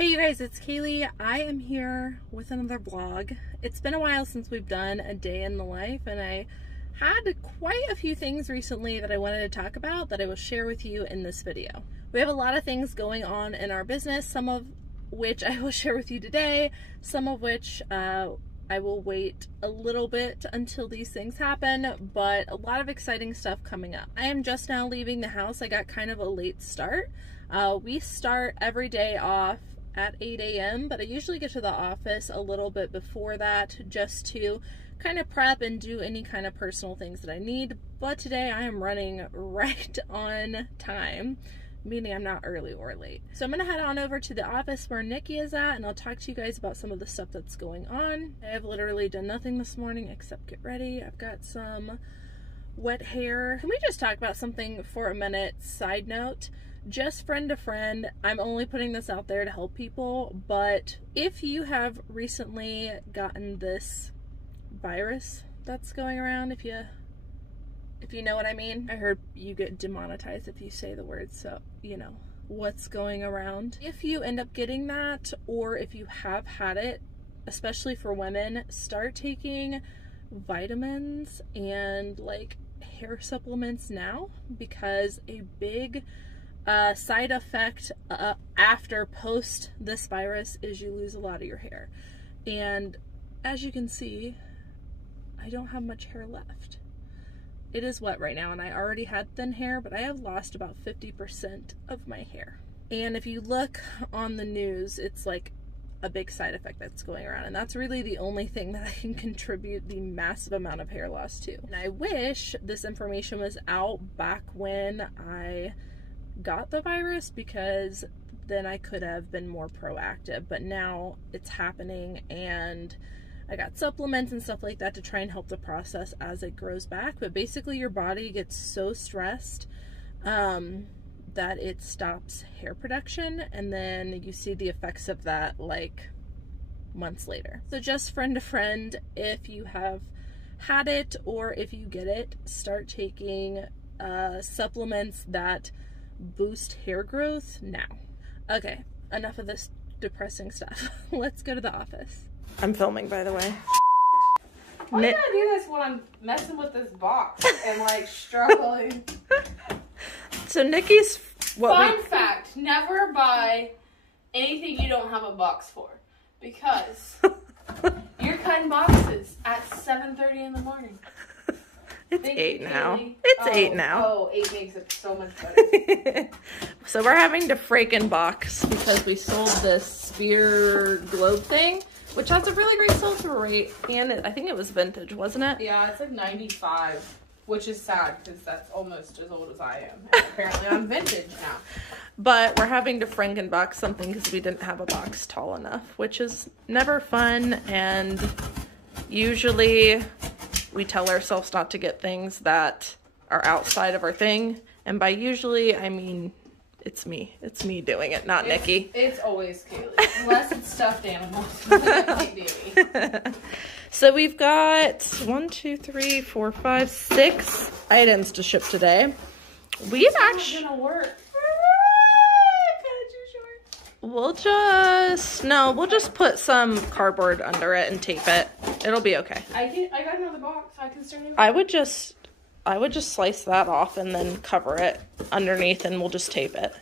Hey you guys, it's Cayley. I am here with another vlog. It's been a while since we've done a day in the life, and I had quite a few things recently that I wanted to talk about that I will share with you in this video. We have a lot of things going on in our business, some of which I will share with you today, some of which I will wait a little bit until these things happen, but a lot of exciting stuff coming up. I am just now leaving the house. I got kind of a late start. We start every day off at 8 a.m. but I usually get to the office a little bit before that just to kind of prep and do any kind of personal things that I need. But today I am running right on time, meaning I'm not early or late. So I'm gonna head on over to the office where Nikki is at, and I'll talk to you guys about some of the stuff that's going on. I have literally done nothing this morning except get ready. I've got some wet hair. Can we just talk about something for a minute? Side note, just friend to friend, I'm only putting this out there to help people, but if you have recently gotten this virus that's going around, if you know what I mean. I heard you get demonetized if you say the word, so you know what's going around. If you end up getting that, or if you have had it, especially for women, start taking vitamins and like hair supplements now, because a big side effect after post this virus is you lose a lot of your hair. And as you can see, I don't have much hair left. It is wet right now, and I already had thin hair, but I have lost about 50% of my hair. And if you look on the news, it's like a big side effect that's going around, and that's really the only thing that I can contribute the massive amount of hair loss to. And I wish this information was out back when I got the virus, because then I could have been more proactive, but now it's happening, and I got supplements and stuff like that to try and help the process as it grows back. But basically your body gets so stressed that it stops hair production, and then you see the effects of that like months later. So just friend to friend, if you have had it or if you get it, start taking supplements that boost hair growth now. Okay, enough of this depressing stuff. Let's go to the office. I'm filming, by the way. Why did I do this when I'm messing with this box and like struggling? So Nikki's Fun fact, never buy anything you don't have a box for, because you're cutting boxes at 7:30 in the morning. It's 8 now. It's 8 now. Oh, 8 makes it so much better. So we're having to freaking box because we sold this spear globe thing, which has a really great sell-through rate, and I think it was vintage, wasn't it? Yeah, it's like 95, which is sad because that's almost as old as I am. And apparently I'm vintage now. But we're having to franken box something because we didn't have a box tall enough, which is never fun, and usually we tell ourselves not to get things that are outside of our thing. And by usually, I mean, it's me. It's me doing it, not Nikki. It's always Cayley. Unless it's stuffed animals. Baby. So we've got 1, 2, 3, 4, 5, 6 items to ship today. We've actually... gonna work. We'll just put some cardboard under it and tape it. It'll be okay. I got another box. I can start. I would just slice that off and then cover it underneath, and we'll just tape it.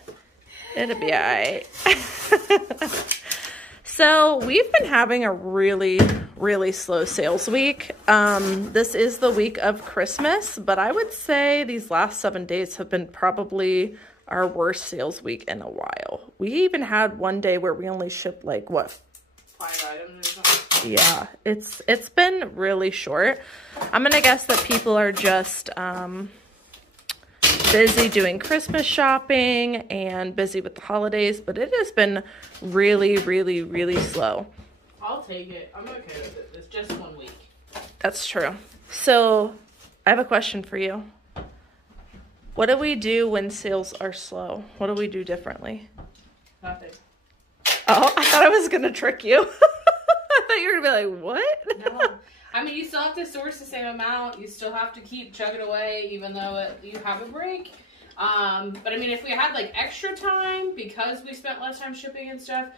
It'll be alright. So we've been having a really, really slow sales week. This is the week of Christmas, but I would say these last 7 days have been probably our worst sales week in a while. We even had one day where we only shipped like what? 5 items or something. Yeah, it's been really short. I'm gonna guess that people are just busy doing Christmas shopping and busy with the holidays, but it has been really, really, really slow. I'll take it. I'm okay with it. It's just 1 week. That's true. So I have a question for you. What do we do when sales are slow? What do we do differently? Nothing. Oh, I thought I was going to trick you. I thought you were going to be like, what? No. I mean, you still have to source the same amount. You still have to keep chugging away, even though you have a break. But I mean, if we had like extra time because we spent less time shipping and stuff,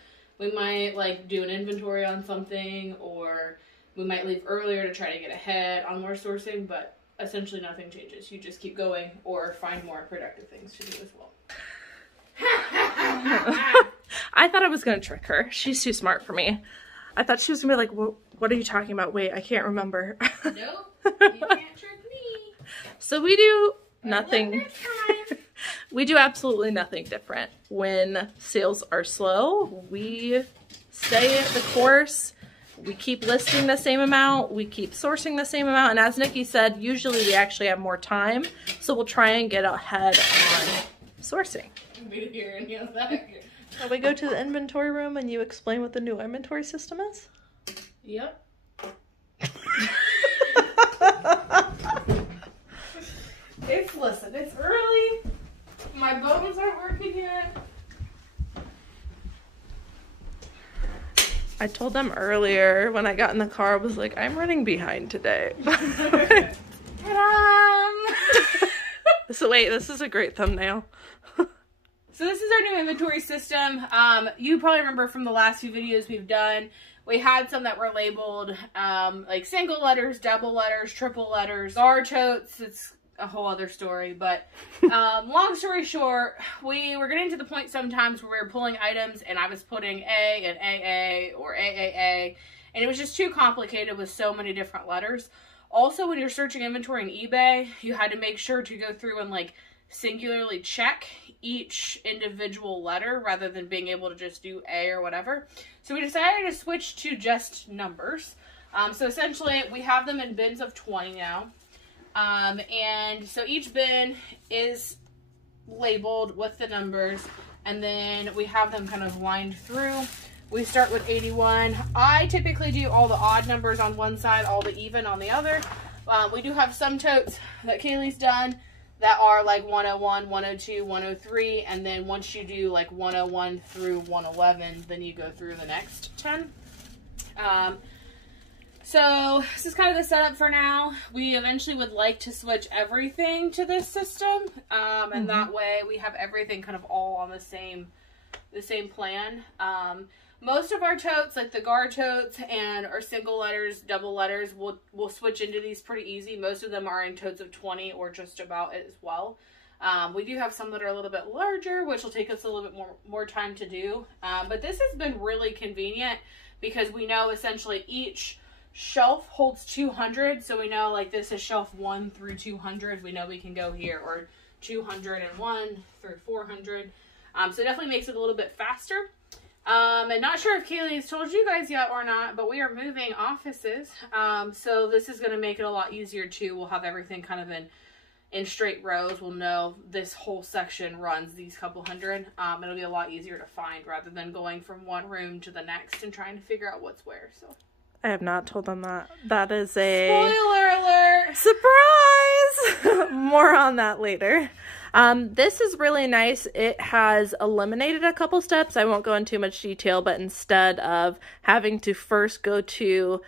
We might like do an inventory on something, or we might leave earlier to try to get ahead on more sourcing, but essentially nothing changes. You just keep going or find more productive things to do as well. I thought I was going to trick her. She's too smart for me. I thought she was going to be like, what are you talking about? Wait, I can't remember. Nope, you can't trick me. So we do nothing. We do absolutely nothing different. When sales are slow, we stay the course. We keep listing the same amount. We keep sourcing the same amount. And as Nikki said, usually we actually have more time. So we'll try and get ahead on sourcing. So we go to the inventory room and you explain what the new inventory system is? Yep. Listen, it's early. My bones aren't working yet. I told them earlier when I got in the car, I was like, I'm running behind today. So wait, this is a great thumbnail. So this is our new inventory system. You probably remember from the last few videos we've done, we had some that were labeled like single letters, double letters, triple letters, our totes. It's a whole other story, but long story short, we were getting to the point sometimes where we were pulling items and I was putting A and AA or AAA, and it was just too complicated with so many different letters. Also, when you're searching inventory on eBay, you had to make sure to go through and like singularly check each individual letter rather than being able to just do A or whatever. So we decided to switch to just numbers. So essentially we have them in bins of 20 now. And so each bin is labeled with the numbers, and then we have them kind of lined through. We start with 81. I typically do all the odd numbers on one side, all the even on the other. We do have some totes that Cayley's done that are like 101, 102, 103, and then once you do like 101 through 111, then you go through the next 10. So this is kind of the setup for now. We eventually would like to switch everything to this system, and that way we have everything kind of all on the same plan. Most of our totes, like the guard totes and our single letters, double letters, we'll switch into these pretty easy. Most of them are in totes of 20 or just about it as well. We do have some that are a little bit larger, which will take us a little bit more time to do. But this has been really convenient because we know essentially each shelf holds 200, so we know like this is shelf 1 through 200. We know we can go here, or 201 through 400. So it definitely makes it a little bit faster. And not sure if Cayley's told you guys yet or not, but we are moving offices. So this is going to make it a lot easier too. We'll have everything kind of in straight rows. We'll know this whole section runs these couple hundred. It'll be a lot easier to find rather than going from one room to the next and trying to figure out what's where. So I have not told them that. That is a spoiler alert. Surprise! More on that later. This is really nice. It has eliminated a couple steps. I won't go into too much detail, but instead of having to first go to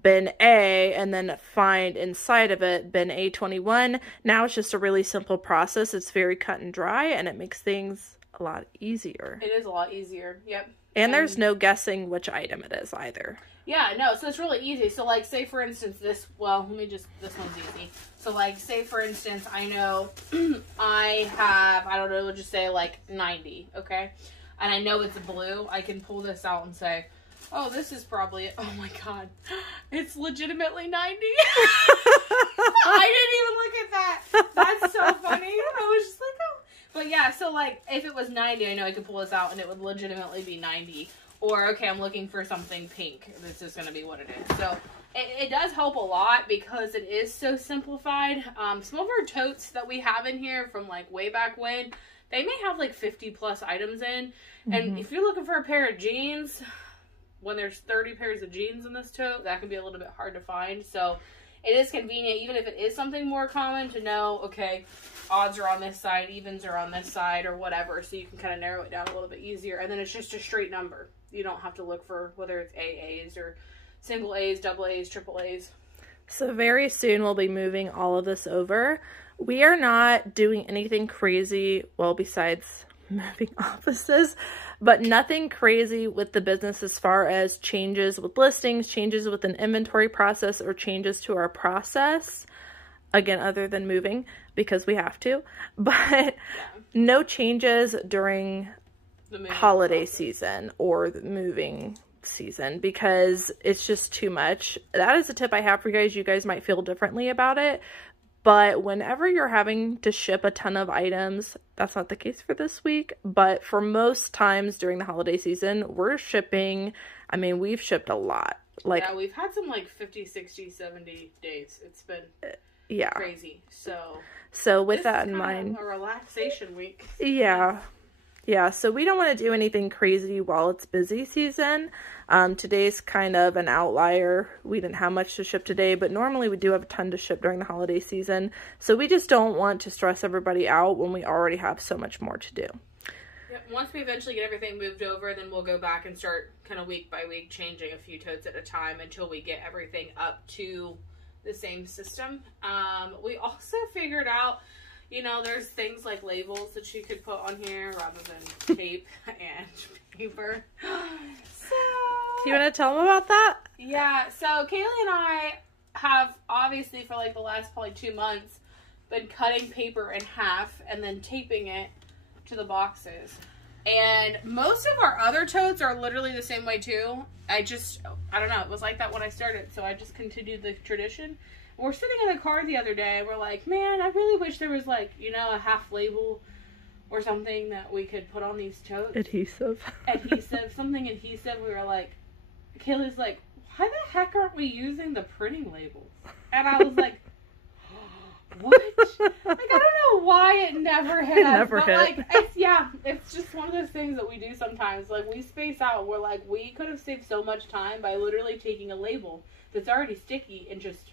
bin A and then find inside of it bin A21, now it's just a really simple process. It's very cut and dry, and it makes things a lot easier. It is a lot easier. Yep. And there's no guessing which item it is either. Yeah, no, so it's really easy. So, like, say, for instance, this one's easy. So, like, say, for instance, I know I have, I don't know, we'll just say, like, 90, okay? And I know it's blue. I can pull this out and say, oh, this is probably, oh, my God. It's legitimately 90. I didn't even look at that. That's so funny. I was just like, oh. But, yeah, so, like, if it was 90, I know I could pull this out and it would legitimately be 90. Or, okay, I'm looking for something pink. This is going to be what it is. So, it does help a lot because it is so simplified. Some of our totes that we have in here from, like, way back when, they may have, like, 50-plus items in. And if you're looking for a pair of jeans, when there's 30 pairs of jeans in this tote, that can be a little bit hard to find. So, it is convenient, even if it is something more common, to know, okay, odds are on this side, evens are on this side, or whatever. So, you can kind of narrow it down a little bit easier. And then it's just a straight number. You don't have to look for whether it's AAs or single A's, double A's, triple A's. So very soon we'll be moving all of this over. We are not doing anything crazy, well, besides moving offices. but nothing crazy with the business as far as changes with listings, changes with an inventory process, or changes to our process. Again, other than moving, because we have to, but no changes during the holiday season or the moving season, because it's just too much. That is a tip I have for you guys. You guys might feel differently about it, but whenever you're having to ship a ton of items, that's not the case for this week, but for most times during the holiday season, we're shipping, I mean, we've shipped a lot. Like, yeah, we've had some like 50, 60, 70 days. It's been crazy. So with that in mind, a relaxation week. Yeah, so we don't want to do anything crazy while it's busy season. Today's kind of an outlier. We didn't have much to ship today, but normally we do have a ton to ship during the holiday season. So we just don't want to stress everybody out when we already have so much more to do. Yep. Once we eventually get everything moved over, then we'll go back and start kind of week by week changing a few totes at a time until we get everything up to the same system. We also figured out, you know, there's things like labels that you could put on here rather than tape and paper. So, do you want to tell them about that? Yeah, so Cayley and I have obviously for like the last probably 2 months been cutting paper in half and then taping it to the boxes. And most of our other totes are literally the same way too. I don't know, it was like that when I started, so I just continued the tradition. We're sitting in the car the other day, we're like, man, I really wish there was like, you know, a half label or something that we could put on these totes. Adhesive. Something adhesive. We were like, Kaylee's like, why the heck aren't we using the printing labels? And I was like, what? Like, I don't know why it never hit us. Never hit. Like, it's just one of those things that we do sometimes. Like, we space out. We're like, we could have saved so much time by literally taking a label that's already sticky and just,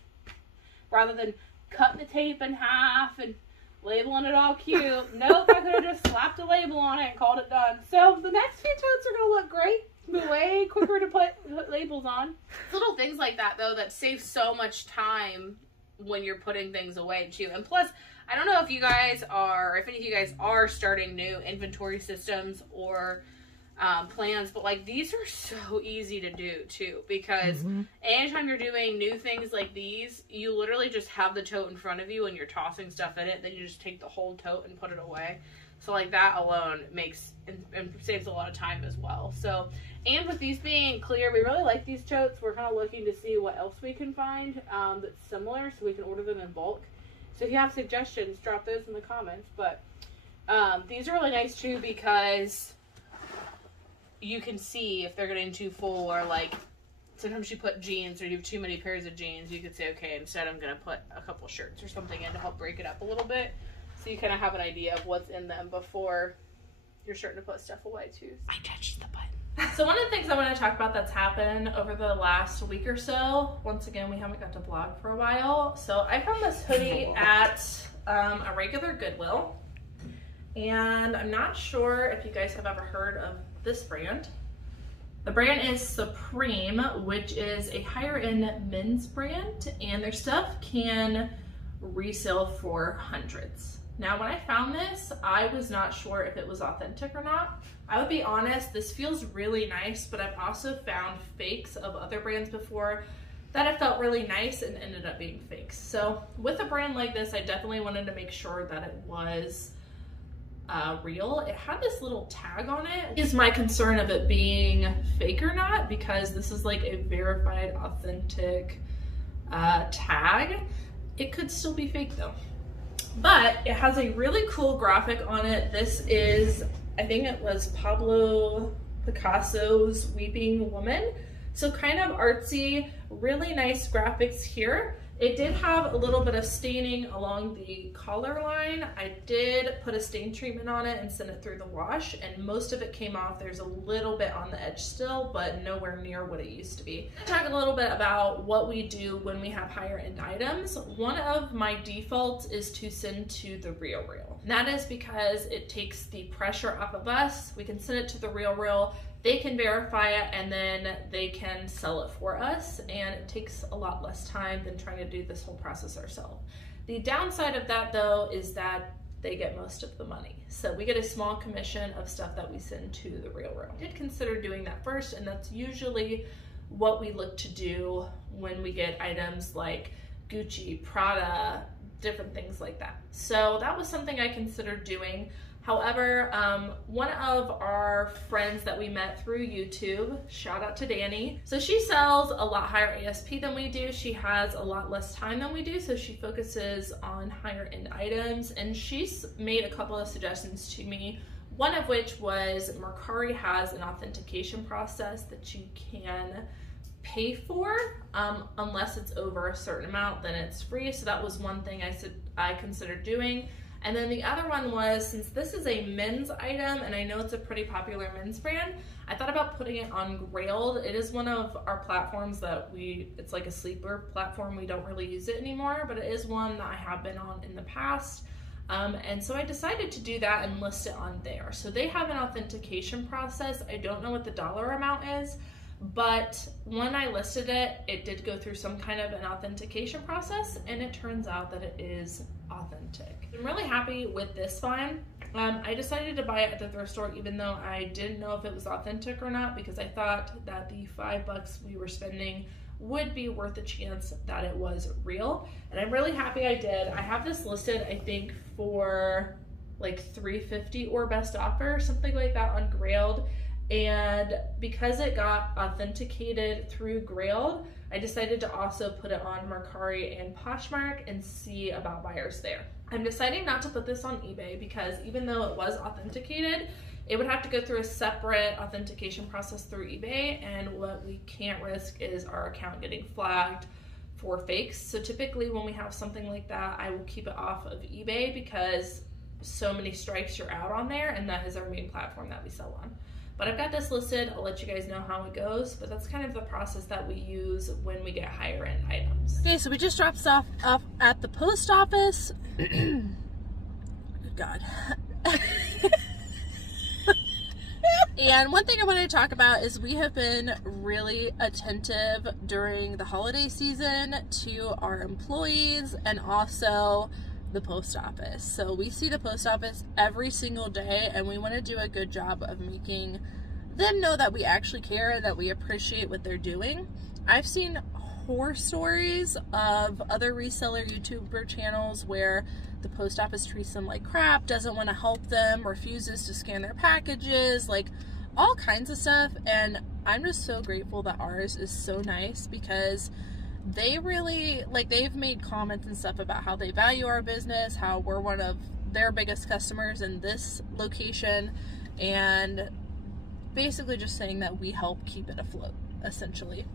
rather than cutting the tape in half and labeling it all cute. Nope, I could have just slapped a label on it and called it done. So the next few totes are going to look great. Be way quicker to put labels on. Little things like that, though, that save so much time when you're putting things away too. And plus, I don't know if you guys are, if any of you guys are starting new inventory systems or plans, but like these are so easy to do too, because anytime you're doing new things like these, you literally just have the tote in front of you and you're tossing stuff in it, then you just take the whole tote and put it away. So like that alone makes and saves a lot of time as well. So, and with these being clear, we really like these totes. We're kind of looking to see what else we can find that's similar, so we can order them in bulk. So if you have suggestions, drop those in the comments. But these are really nice too, because you can see if they're getting too full, or like sometimes you put jeans or you have too many pairs of jeans, you could say, okay, instead I'm going to put a couple shirts or something in to help break it up a little bit. So you kind of have an idea of what's in them before you're starting to put stuff away too. I touched the button. So one of the things I want to talk about that's happened over the last week or so, once again, we haven't got to vlog for a while. So I found this hoodie at a regular Goodwill. And I'm not sure if you guys have ever heard of this brand. The brand is Supreme, which is a higher end men's brand, and their stuff can resell for hundreds. Now, when I found this, I was not sure if it was authentic or not. I would be honest, this feels really nice, but I've also found fakes of other brands before that have felt really nice and ended up being fakes. So with a brand like this, I definitely wanted to make sure that it was real. It had this little tag on it. Is my concern of it being fake or not, because this is like a verified, authentic tag. It could still be fake though. But it has a really cool graphic on it. This is, I think it was Pablo Picasso's Weeping Woman. So kind of artsy, really nice graphics here. It did have a little bit of staining along the collar line. I did put a stain treatment on it and send it through the wash, and most of it came off. There's a little bit on the edge still, but nowhere near what it used to be. Talk a little bit about what we do when we have higher end items. One of my defaults is to send to the RealReal. And that is because it takes the pressure off of us. We can send it to the RealReal. They can verify it, and then they can sell it for us, and it takes a lot less time than trying to do this whole process ourselves. The downside of that though is that they get most of the money. So we get a small commission of stuff that we send to the railroad. I did consider doing that first, and that's usually what we look to do when we get items like Gucci, Prada, different things like that. So that was something I considered doing. However, one of our friends that we met through YouTube, shout out to Danny. So she sells a lot higher ASP than we do. She has a lot less time than we do, so she focuses on higher end items. And she's made a couple of suggestions to me, one of which was Mercari has an authentication process that you can pay for unless it's over a certain amount, then it's free. So that was one thing I considered doing. And then the other one was, since this is a men's item and I know it's a pretty popular men's brand, I thought about putting it on Grailed. It is one of our platforms that it's like a sleeper platform. We don't really use it anymore, but it is one that I have been on in the past. And so I decided to do that and list it on there. So they have an authentication process. I don't know what the dollar amount is, but when I listed it, it did go through some kind of an authentication process, and it turns out that it is authentic. I'm really happy with this find. I decided to buy it at the thrift store even though I didn't know if it was authentic or not, because I thought that the $5 we were spending would be worth the chance that it was real. And I'm really happy I did. I have this listed, I think, for like $350 or best offer, something like that on Grailed. And because it got authenticated through Grailed, I decided to also put it on Mercari and Poshmark and see about buyers there. I'm deciding not to put this on eBay because even though it was authenticated, it would have to go through a separate authentication process through eBay, and what we can't risk is our account getting flagged for fakes. So typically when we have something like that, I will keep it off of eBay because so many strikes you're out on there, and that is our main platform that we sell on. But I've got this listed. I'll let you guys know how it goes, but that's kind of the process that we use when we get higher end items. Okay, so we just dropped stuff off at the post office. Good God. And one thing I wanted to talk about is we have been really attentive during the holiday season to our employees and also the post office. So we see the post office every single day, and we want to do a good job of making them know that we actually care and that we appreciate what they're doing. I've seen horror stories of other reseller YouTuber channels where the post office treats them like crap, doesn't want to help them, refuses to scan their packages, like all kinds of stuff. And I'm just so grateful that ours is so nice, because they really, like, they've made comments and stuff about how they value our business, how we're one of their biggest customers in this location, and basically just saying that we help keep it afloat, essentially.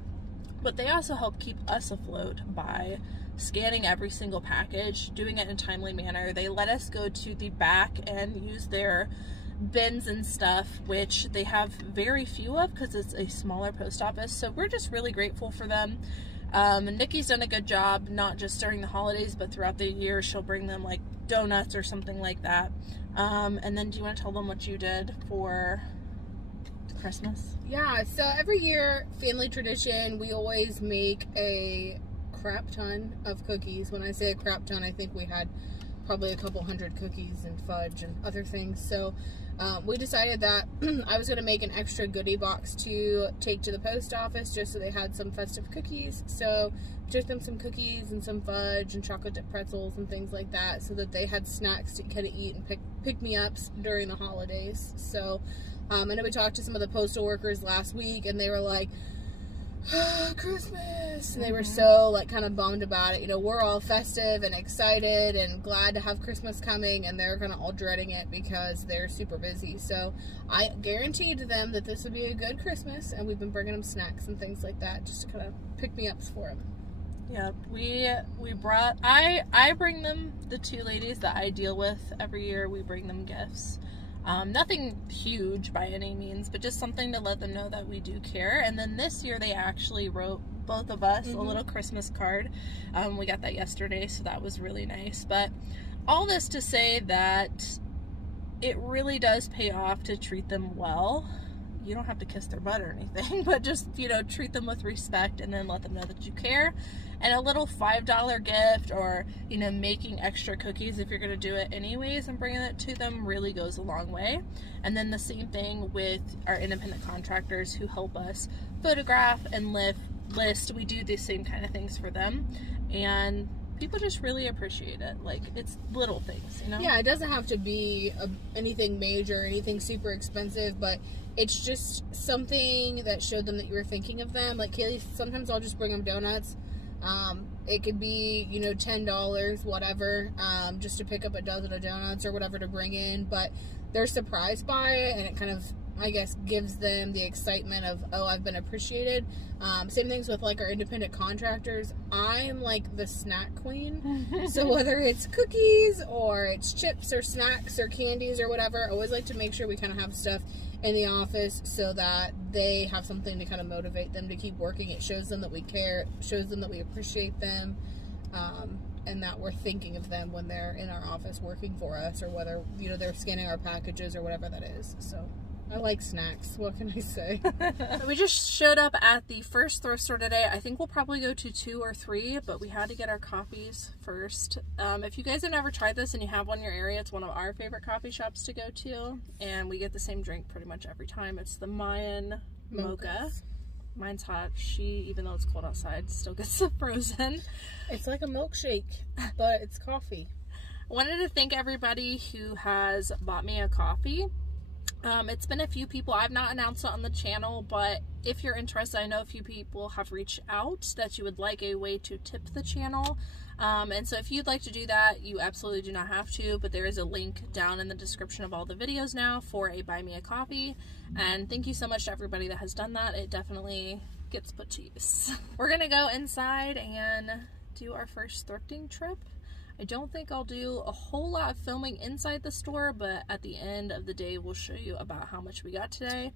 But they also help keep us afloat by scanning every single package, doing it in a timely manner. They let us go to the back and use their bins and stuff, which they have very few of because it's a smaller post office. So we're just really grateful for them. Nikki's done a good job, not just during the holidays, but throughout the year. She'll bring them like donuts or something like that. And then do you want to tell them what you did for Christmas? Yeah, so every year, family tradition, we always make a crap ton of cookies. When I say a crap ton, I think we had probably a couple hundred cookies and fudge and other things. So we decided that I was going to make an extra goodie box to take to the post office just so they had some festive cookies. So we took them some cookies and some fudge and chocolate dip pretzels and things like that, so that they had snacks to kind of eat and pick-me-ups during the holidays. So I know we talked to some of the postal workers last week, and they were like, Christmas, and they were so like kind of bummed about it. You know, we're all festive and excited and glad to have Christmas coming, and they're kind of all dreading it because they're super busy. So I guaranteed them that this would be a good Christmas, and we've been bringing them snacks and things like that just to kind of pick me ups for them. Yeah, we brought, I bring them, the two ladies that I deal with every year, we bring them gifts. Nothing huge by any means, but just something to let them know that we do care. And then this year they actually wrote both of us a little Christmas card. We got that yesterday, so that was really nice. But all this to say that it really does pay off to treat them well. you don't have to kiss their butt or anything, but just, you know, treat them with respect and then let them know that you care. And a little $5 gift, or, you know, making extra cookies if you're going to do it anyways and bringing it to them really goes a long way. And then the same thing with our independent contractors who help us photograph and list. We do the same kind of things for them, and people just really appreciate it. Like, it's little things, you know? Yeah, it doesn't have to be anything major, anything super expensive, but it's just something that showed them that you were thinking of them. Like Cayley, sometimes I'll just bring them donuts. It could be, you know, $10, whatever, just to pick up a dozen of donuts or whatever to bring in, but they're surprised by it, and it kind of, I guess, gives them the excitement of, oh, I've been appreciated. Same things with, like, our independent contractors. I'm, like, the snack queen. So whether it's cookies or it's chips or snacks or candies or whatever, I always like to make sure we kind of have stuff in the office so that they have something to kind of motivate them to keep working. It shows them that we care, shows them that we appreciate them, and that we're thinking of them when they're in our office working for us, or whether, you know, they're scanning our packages or whatever that is. So I like snacks. What can I say? So we just showed up at the first thrift store today. I think we'll probably go to 2 or 3, but we had to get our coffees first. If you guys have never tried this and you have one in your area, it's one of our favorite coffee shops to go to, and we get the same drink pretty much every time. It's the Mayan Mocha. Mine's hot. She, even though it's cold outside, still gets it frozen. It's like a milkshake, but it's coffee. Wanted to thank everybody who has bought me a coffee. It's been a few people. I've not announced it on the channel, but if you're interested, I know a few people have reached out that you would like a way to tip the channel. And so if you'd like to do that, you absolutely do not have to, but there is a link down in the description of all the videos now for a Buy Me a Coffee. And thank you so much to everybody that has done that. It definitely gets put to use. We're gonna go inside and do our first thrifting trip. I don't think I'll do a whole lot of filming inside the store, but at the end of the day, we'll show you about how much we got today.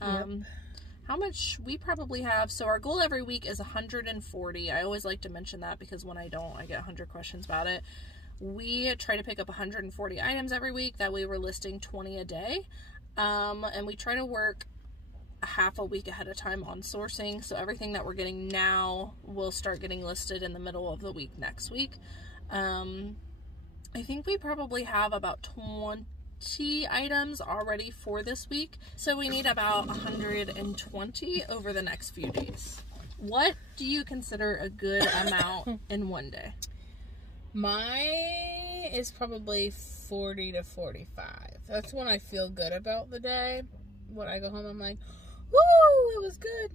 How much we probably have. So our goal every week is 140. I always like to mention that because when I don't, I get 100 questions about it. We try to pick up 140 items every week. That way we're listing 20 a day. And we try to work half a week ahead of time on sourcing. So everything that we're getting now will start getting listed in the middle of the week next week. I think we probably have about 20 items already for this week, so we need about 120 over the next few days. What do you consider a good amount in one day? Mine is probably 40 to 45. That's when I feel good about the day. When I go home, I'm like, woo, it was good.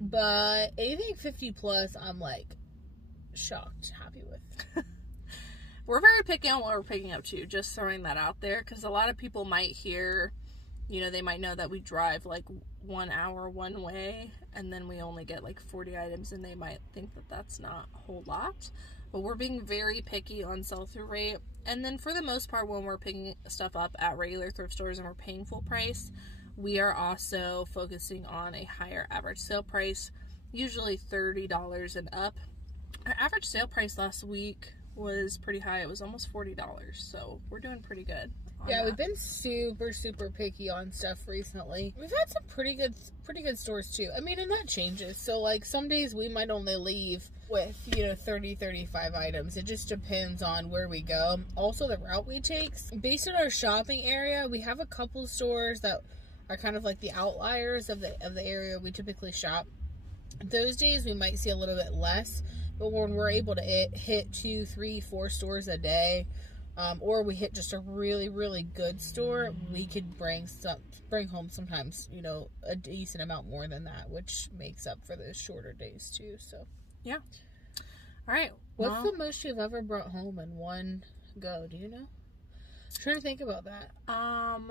But anything 50 plus, I'm like shocked, happy with. We're very picky on what we're picking up too, just throwing that out there, because a lot of people might hear, you know, they might know that we drive like 1 hour one way and then we only get like 40 items, and they might think that that's not a whole lot, but we're being very picky on sell-through rate. And then for the most part, when we're picking stuff up at regular thrift stores and we're paying full price, we are also focusing on a higher average sale price, usually $30 and up. Our average sale price last week was pretty high. It was almost $40, so we're doing pretty good. Yeah, we've been super picky on stuff recently. We've had some pretty good stores too. I mean, and that changes. So like some days we might only leave with, you know, 30, 35 items. It just depends on where we go. Also the route we take. Based on our shopping area, we have a couple stores that are kind of like the outliers of the area we typically shop. Those days we might see a little bit less. But when we're able to hit 2, 3, 4 stores a day, or we hit just a really good store, we could bring home sometimes, you know, a decent amount more than that, which makes up for those shorter days too. So yeah. All right. What's the most you've ever brought home in one go? Do you know? I'm trying to think about that.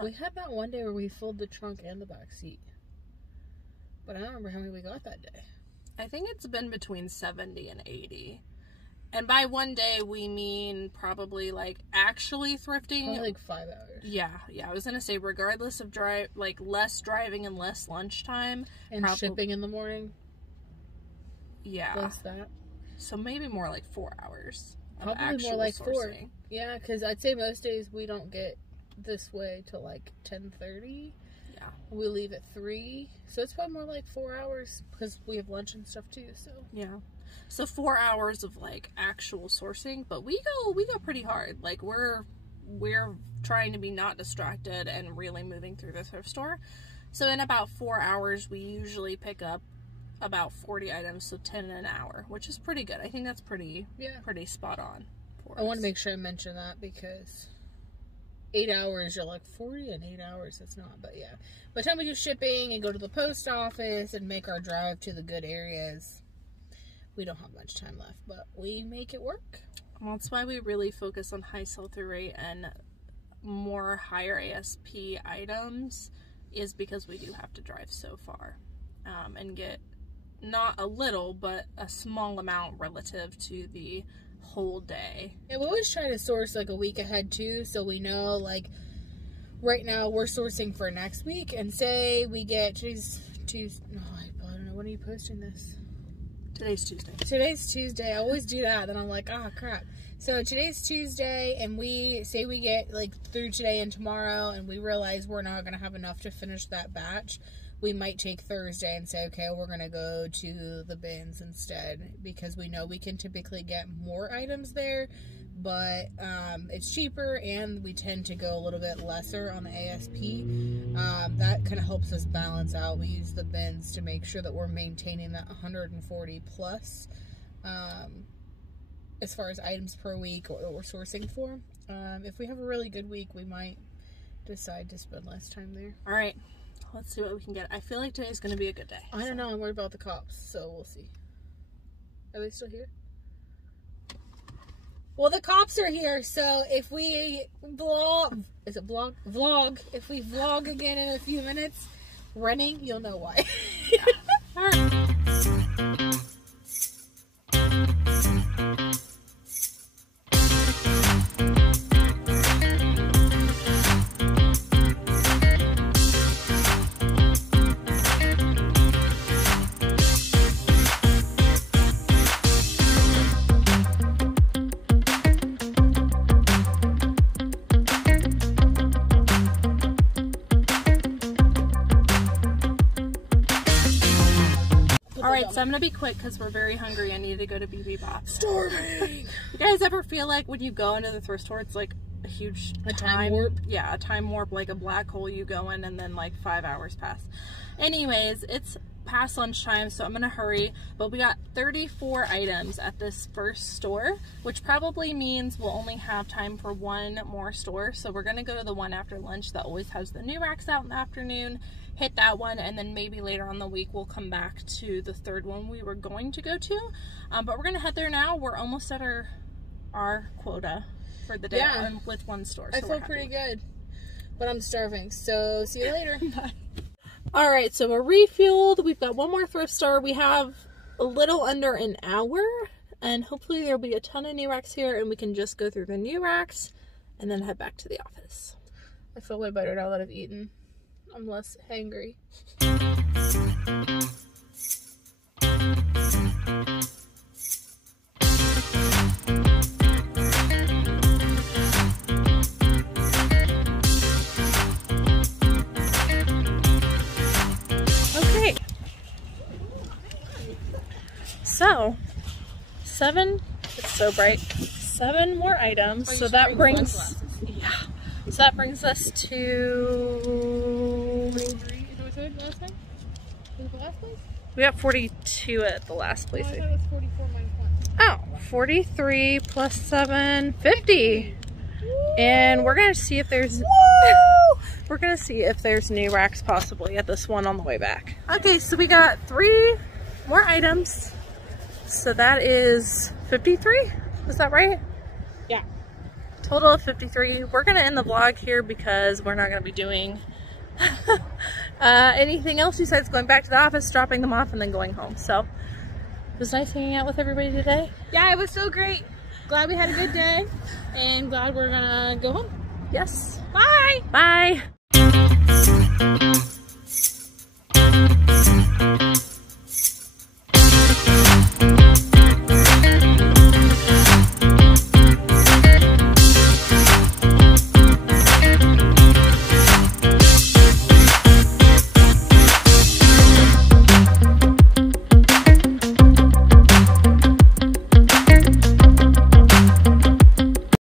We had that one day where we filled the trunk and the back seat, but I don't remember how many we got that day. I think it's been between 70 and 80. And by one day, we mean probably like actually thrifting. Probably like 5 hours. Yeah. I was going to say, regardless of less driving and less lunchtime. And shipping in the morning. Yeah. Plus that. So maybe more like 4 hours. Probably more like sourcing. 4. Yeah, because I'd say most days we don't get this way till like 10:30. Yeah. Yeah. We leave at 3, so it's probably more like 4 hours because we have lunch and stuff too. So yeah, so 4 hours of like actual sourcing, but we go pretty hard. Like we're trying to be not distracted and really moving through the thrift store. So in about 4 hours, we usually pick up about 40 items, so 10 an hour, which is pretty good. I think that's pretty spot on for us. I want to make sure I mention that because 8 hours, you're like 40, and 8 hours, it's not. But yeah, by the time we do shipping and go to the post office and make our drive to the good areas, we don't have much time left, but we make it work. Well, that's why we really focus on high sell-through rate and more higher ASP items, is because we do have to drive so far and get not a little, but a small amount relative to the whole day. And we always try to source like a week ahead too, so we know, like right now we're sourcing for next week, and say we get today's Tuesday. No, I don't know, when are you posting this? Today's Tuesday. Today's Tuesday. I always do that, then I'm like, ah, crap. So today's Tuesday, and we say we get like through today and tomorrow, and we realize we're not going to have enough to finish that batch. We might take Thursday and say, okay, we're going to go to the bins instead, because we know we can typically get more items there, but it's cheaper, and we tend to go a little bit lesser on the ASP. That kind of helps us balance out. We use the bins to make sure that we're maintaining that 140 plus as far as items per week or we're sourcing for. If we have a really good week, we might decide to spend less time there. All right, let's see what we can get. I feel like today's going to be a good day. I don't know. I'm worried about the cops, so we'll see. Are they still here? Well, the cops are here, so if we vlog, if we vlog again in a few minutes, running, you'll know why. Yeah. All right. So I'm going to be quick because we're very hungry. I need to go to BB Bop. Starving! You guys ever feel like when you go into the thrift store, it's like a huge time warp? Yeah, a time warp, like a black hole. You go in and then like 5 hours pass. Anyways, it's past lunchtime, so I'm going to hurry. But we got 34 items at this first store, which probably means we'll only have time for one more store. So we're going to go to the one after lunch that always has the new racks out in the afternoon. Hit that one, and then maybe later on the week we'll come back to the third one we were going to go to. But we're gonna head there now. We're almost at our quota for the day with one store. So I feel pretty good, but I'm starving. So see you later. Bye. All right, so we're refueled. We've got one more thrift store. We have a little under an hour, and hopefully there'll be a ton of new racks here, and we can just go through the new racks and then head back to the office. I feel way better now that I've eaten. I'm less hangry. Okay. So, 7, it's so bright, 7 more items. So that brings, yeah. So that brings us to... We got 42 at the last place. Oh, I thought it was 44 minus 1. Oh, 43 plus 7, 50. Woo! And we're gonna see if there's we're gonna see if there's new racks possibly at this one on the way back. Okay, so we got 3 more items. So that is 53. Is that right? Yeah. Total of 53. We're gonna end the vlog here because we're not gonna be doing anything else besides going back to the office, dropping them off, and then going home. So it was nice hanging out with everybody today. Yeah, it was so great. Glad we had a good day, and glad we're gonna go home. Yes. Bye. Bye.